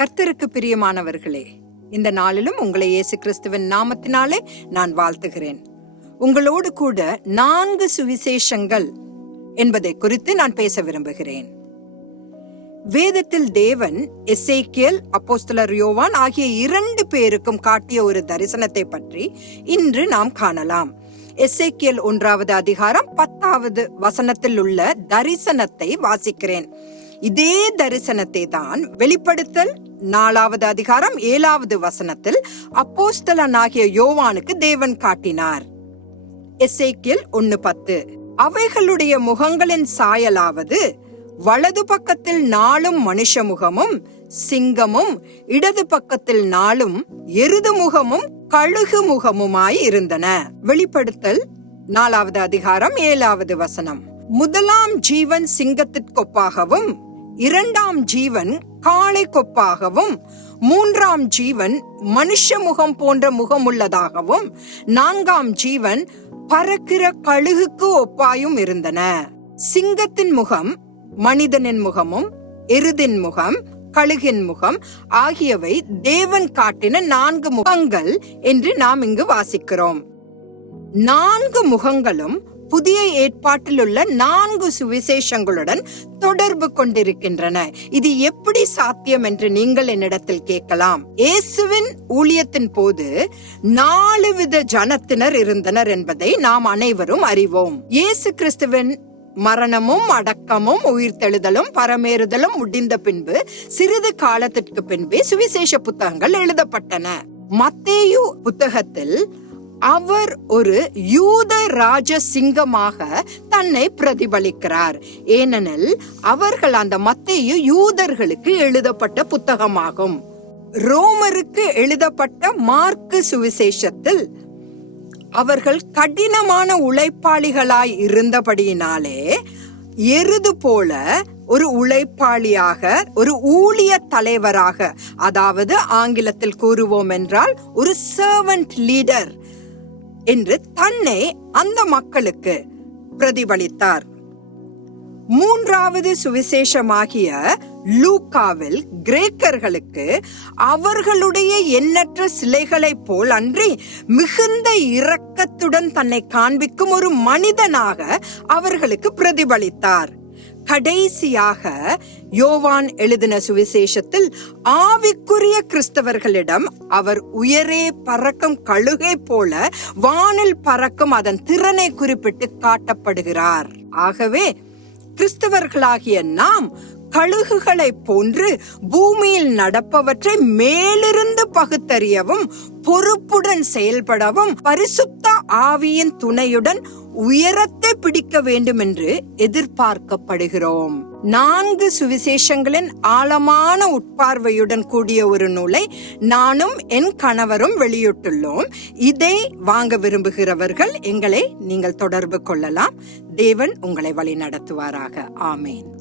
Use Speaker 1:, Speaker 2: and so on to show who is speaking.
Speaker 1: கர்த்தருக்கு பிரியமானவர்களே இந்த நாளிலும் உங்களை இயேசு கிறிஸ்துவின் நாமத்தினாலே நான் வாழ்த்துகிறேன். உங்களோடு கூட நான்கு சுவிசேஷங்கள் என்பதை குறித்து நான் பேச விரும்புகிறேன். வேதத்தில் தேவன் எசேக்கியல் அப்போஸ்தலர் யோவான் ஆகிய இரண்டு பேருக்கும் காட்டிய ஒரு தரிசனத்தை பற்றி இன்று நாம் காணலாம். எசேக்கியல் ஒன்றாவது அதிகாரம் பத்தாவது வசனத்தில் உள்ள தரிசனத்தை வாசிக்கிறேன். இதே தரிசனத்தை தான் வெளிப்படுத்தல் நாலாவது அதிகாரம் ஏழாவது வசனத்தில் அப்போஸ்தலனாகிய யோவானுக்கு தேவன் காட்டினார். எசேக்கியல் ஒன்னு பத்து. அவைகளுடைய முகங்களின் சாயலாவது வலது பக்கத்தில் நாளும் மனுஷ முகமும் சிங்கமும் இடது பக்கத்தில் நாளும் எருது முகமும் கழுகு முகமுமாய் இருந்தன. வெளிப்படுத்தல் நாலாவது அதிகாரம் ஏழாவது வசனம். முதலாம் ஜீவன் சிங்கத்திற்கொப்பாகவும் இரண்டாம் ஜீவன் காளை கொப்பாகவும் மூன்றாம் ஜீவன் மனுஷ முகம் போன்ற முகமுள்ளதாகவும் நான்காம் ஜீவன் பறக்கிற கழுகுக்கு ஒப்பாயும் இருந்தன. சிங்கத்தின் முகம் மனிதனின் முகமும் எருதின் முகம் கழுகின் முகம் ஆகியவை தேவன் காட்டின நான்கு முகங்கள் என்று நாம் இங்கு வாசிக்கிறோம். நான்கு முகங்களும் புதிய ஏற்பாட்டில் உள்ள நான்கு சுவிசேஷங்களுடன் தொடர்பு கொண்டிருக்கின்றன. இது எப்படி சாத்தியம் என்று நீங்கள் என்னிடத்தில் கேட்கலாம். இயேசுவின் ஊழியத்தின் போது நாலு வித ஜனத்தினர் இருந்தனர் என்பதை நாம் அனைவரும் அறிவோம். இயேசு கிறிஸ்துவின் மரணமும் அடக்கமும் உயிர்த்தெழுதலும் பரமேறுதலும் முடிந்த பின்பு சிறிது காலத்திற்கு பின்பே சுவிசேஷ புத்தகங்கள் எழுதப்பட்டன. மத்தேயு புத்தகத்தில் அவர் ஒரு யூத ராஜ சிங்கமாக தன்னை பிரதிபலிக்கிறார். ஏனெனில் அவர்கள் அந்த மத்தேயு யூதர்களுக்கு எழுதப்பட்ட புத்தகமாகும். ரோமருக்கு எழுதப்பட்ட மார்க்கு சுவிசேஷத்தில் அவர்கள் கடினமான உழைப்பாளிகளாய் இருந்தபடியினாலே எருது போல ஒரு உழைப்பாளியாக ஒரு ஊழிய தலைவராக அதாவது ஆங்கிலத்தில் கூறுவோம் என்றால் ஒரு சர்வன்ட் லீடர் என்று தன்னை அந்த மக்களுக்கு பிரதிபலித்தார். மூன்றாவது சுவிசேஷமாகிய லூக்காவில் கிரேக்கர்களுக்கு அவர்களுடைய எண்ணற்ற சிலைகளைப் போல் அன்றி மிகுந்த இரக்கத்துடன் தன்னை காண்பிக்கும் ஒரு மனிதனாக அவர்களுக்கு பிரதிபலித்தார். கடைசியாக யோவான் எழுதின சுவிசேஷத்தில் ஆவிக்குரிய கிறிஸ்தவர்களிடம் அவர் உயரே பறக்கும் கழுகை போல வானில் பறக்கும் அதன் திறனை குறிப்பிட்டு காட்டப்படுகிறார். ஆகவே கிறிஸ்தவர்களாகிய நாம் கழுகுகளைப் போன்று பூமியில் நடப்பவற்றை மேலிருந்து பகுத்தறியவும் பொறுப்புடன் செயல்படவும் பரிசுத்த ஆவியின் துணையுடன் உயரத்தை பிடிக்க வேண்டும் என்று எதிர்பார்க்கப்படுகிறோம். நான்கு சுவிசேஷங்களின் ஆழமான உட்பார்வையுடன் கூடிய ஒரு நூலை நானும் என் கணவரும் வெளியிட்டுள்ளோம். இதை வாங்க விரும்புகிறவர்கள் எங்களை நீங்கள் தொடர்பு கொள்ளலாம். தேவன் உங்களை வழி நடத்துவாராக ஆமேன்.